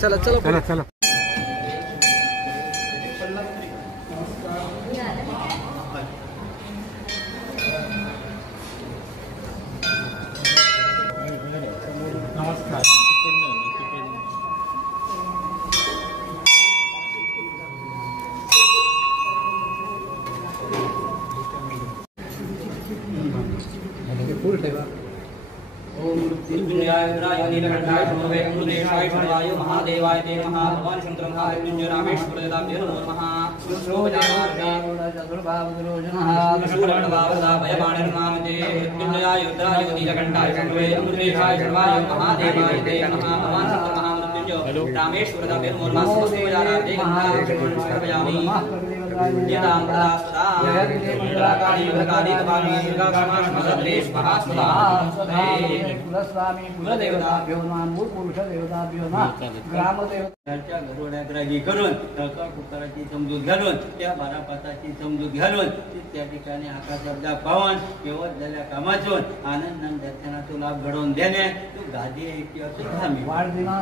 चला चला चला चला फूल ठेवा। ओम मृत्युंजयाय रुद्राय नीलकंठाय सर्वे अमृतेशाय सर्वाय महादेवाय ते नमः। भगवान शंकर महादेव रामेश्वर देवताभ्यो नमः। मृत्युंजयाय रुद्राय नीलकंठाय सर्वे अमृतेशाय सर्वाय महादेवाय ते नमः। भगवान शंकर महामृत्युंजय रामेश्वर देवताभ्यो नमः। समस्तोपचारार्थे गंगाजलं यदां प्रदास्ता जगद्देवताकाली भद्रकाली कपाली दुर्गा क्षमा समसद्रेश महास्वा कुलस्वामी कुलदेवताभ्यो नमः। मूळ पुरुष देवताभ्यो नमः। ग्रामदेवताच्या घरोड्याग्राही करून तळका कुकराची समजूत घालून त्या बारापाताची समजूत घालून त्या ठिकाणी आकाशब्दा पावन केवळ झाल्या कामातून आनंद दर्शनाचा लाभ घडवून देणे तू गादी आहे किंवा वाढदिना